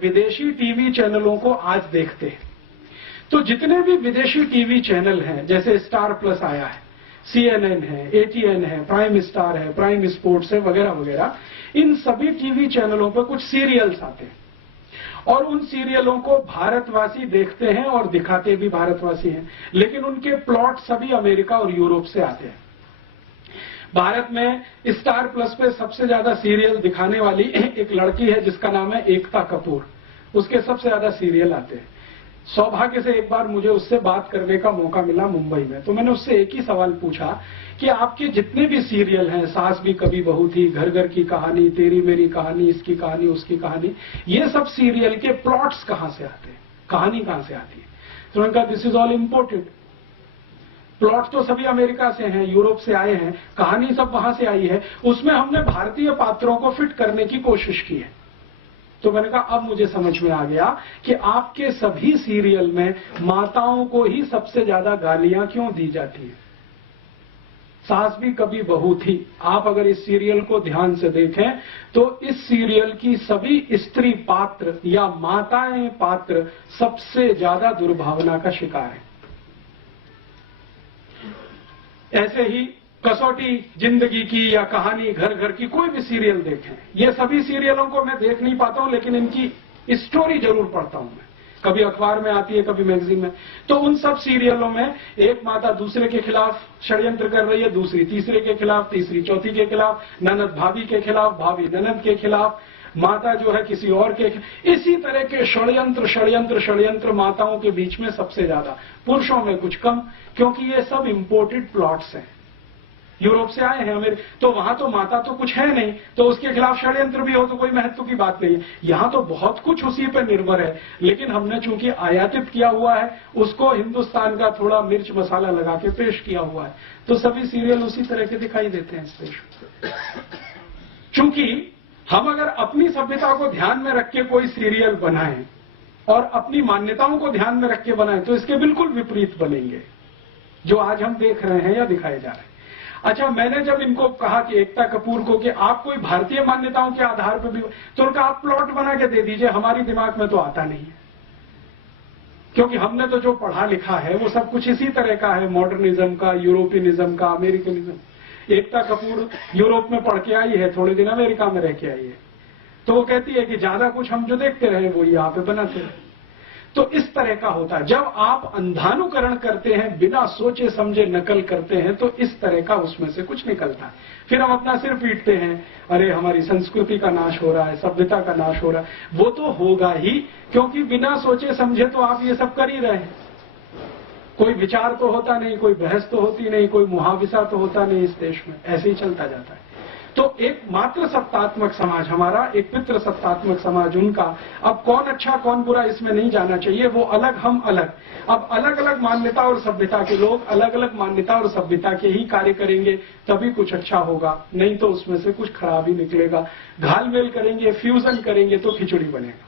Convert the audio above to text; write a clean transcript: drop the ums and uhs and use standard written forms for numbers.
विदेशी टीवी चैनलों को आज देखते हैं तो जितने भी विदेशी टीवी चैनल हैं, जैसे स्टार प्लस आया है, CNN है, ATN है, प्राइम स्टार है, प्राइम स्पोर्ट्स है, वगैरह वगैरह, इन सभी टीवी चैनलों पर कुछ सीरियल्स आते हैं और उन सीरियलों को भारतवासी देखते हैं और दिखाते भी भारतवासी हैं, लेकिन उनके प्लॉट सभी अमेरिका और यूरोप से आते हैं। भारत में स्टार प्लस पे सबसे ज्यादा सीरियल दिखाने वाली एक लड़की है जिसका नाम है एकता कपूर, उसके सबसे ज्यादा सीरियल आते हैं। सौभाग्य से एक बार मुझे उससे बात करने का मौका मिला मुंबई में, तो मैंने उससे एक ही सवाल पूछा कि आपके जितने भी सीरियल हैं, सास भी कभी बहू थी, घर घर की कहानी, तेरी मेरी कहानी, इसकी कहानी, उसकी कहानी, ये सब सीरियल के प्लॉट्स कहां से आते हैं, कहानी कहां से आती है? तो उन्होंने कहा this is all imported. Plot तो सभी अमेरिका से हैं, यूरोप से आए हैं, कहानी सब वहां से आई है, उसमें हमने भारतीय पात्रों को फिट करने की कोशिश की है। तो मैंने कहा अब मुझे समझ में आ गया कि आपके सभी सीरियल में माताओं को ही सबसे ज्यादा गालियां क्यों दी जाती है। सास भी कभी बहू थी, आप अगर इस सीरियल को ध्यान से देखें तो इस सीरियल की सभी स्त्री पात्र या माताएं पात्र सबसे ज्यादा दुर्भावना का शिकार है। ऐसे ही कसौटी जिंदगी की या कहानी घर घर की, कोई भी सीरियल देखें, ये सभी सीरियलों को मैं देख नहीं पाता हूं, लेकिन इनकी स्टोरी जरूर पढ़ता हूं मैं, कभी अखबार में आती है, कभी मैगजीन में। तो उन सब सीरियलों में एक माता दूसरे के खिलाफ षड्यंत्र कर रही है, दूसरी तीसरे के खिलाफ, तीसरी चौथी के खिलाफ, ननद भाभी के खिलाफ, भाभी ननद के खिलाफ, माता जो है किसी और के, इसी तरह के षड्यंत्र षड्यंत्र षड्यंत्र माताओं के बीच में सबसे ज्यादा, पुरुषों में कुछ कम, क्योंकि ये सब इंपोर्टेड प्लॉट्स हैं, यूरोप से आए हैं अमेरिका, तो वहां तो माता तो कुछ है नहीं, तो उसके खिलाफ षड्यंत्र भी हो तो कोई महत्व की बात नहीं है। यहां तो बहुत कुछ उसी पर निर्भर है, लेकिन हमने चूंकि आयातित किया हुआ है, उसको हिंदुस्तान का थोड़ा मिर्च मसाला लगा के पेश किया हुआ है, तो सभी सीरियल उसी तरह के दिखाई देते हैं इस देश में। चूंकि हम अगर अपनी सभ्यता को ध्यान में रख के कोई सीरियल बनाएं और अपनी मान्यताओं को ध्यान में रख के बनाएं तो इसके बिल्कुल विपरीत बनेंगे जो आज हम देख रहे हैं या दिखाए जा रहे हैं। अच्छा, मैंने जब इनको कहा कि एकता कपूर को कि आप कोई भारतीय मान्यताओं के आधार पर भी, तो उनका आप प्लॉट बना के दे दीजिए, हमारी दिमाग में तो आता नहीं है, क्योंकि हमने तो जो पढ़ा लिखा है वो सब कुछ इसी तरह का है, मॉडर्निज्म का, यूरोपियनिज्म का, अमेरिकनिज्म। एकता कपूर यूरोप में पढ़ के आई है, थोड़े दिन अमेरिका में रह के आई है, तो वो कहती है कि ज्यादा कुछ हम जो देखते रहे वो यहाँ पे बनाते रहे। तो इस तरह का होता है, जब आप अंधानुकरण करते हैं, बिना सोचे समझे नकल करते हैं, तो इस तरह का उसमें से कुछ निकलता है। फिर हम अपना सिर पीटते हैं, अरे हमारी संस्कृति का नाश हो रहा है, सभ्यता का नाश हो रहा है। वो तो होगा ही, क्योंकि बिना सोचे समझे तो आप ये सब कर ही रहे हैं। कोई विचार तो होता नहीं, कोई बहस तो होती नहीं, कोई मुहाविसा तो होता नहीं इस देश में, ऐसे ही चलता जाता है। तो एक मात्र सत्तात्मक समाज हमारा, एक पितृ सत्तात्मक समाज उनका, अब कौन अच्छा कौन बुरा इसमें नहीं जाना चाहिए, वो अलग हम अलग। अब अलग अलग मान्यता और सभ्यता के लोग अलग अलग मान्यता और सभ्यता के ही कार्य करेंगे, तभी कुछ अच्छा होगा, नहीं तो उसमें से कुछ खराब ही निकलेगा। घालमेल करेंगे, फ्यूजन करेंगे तो खिचड़ी बनेगा।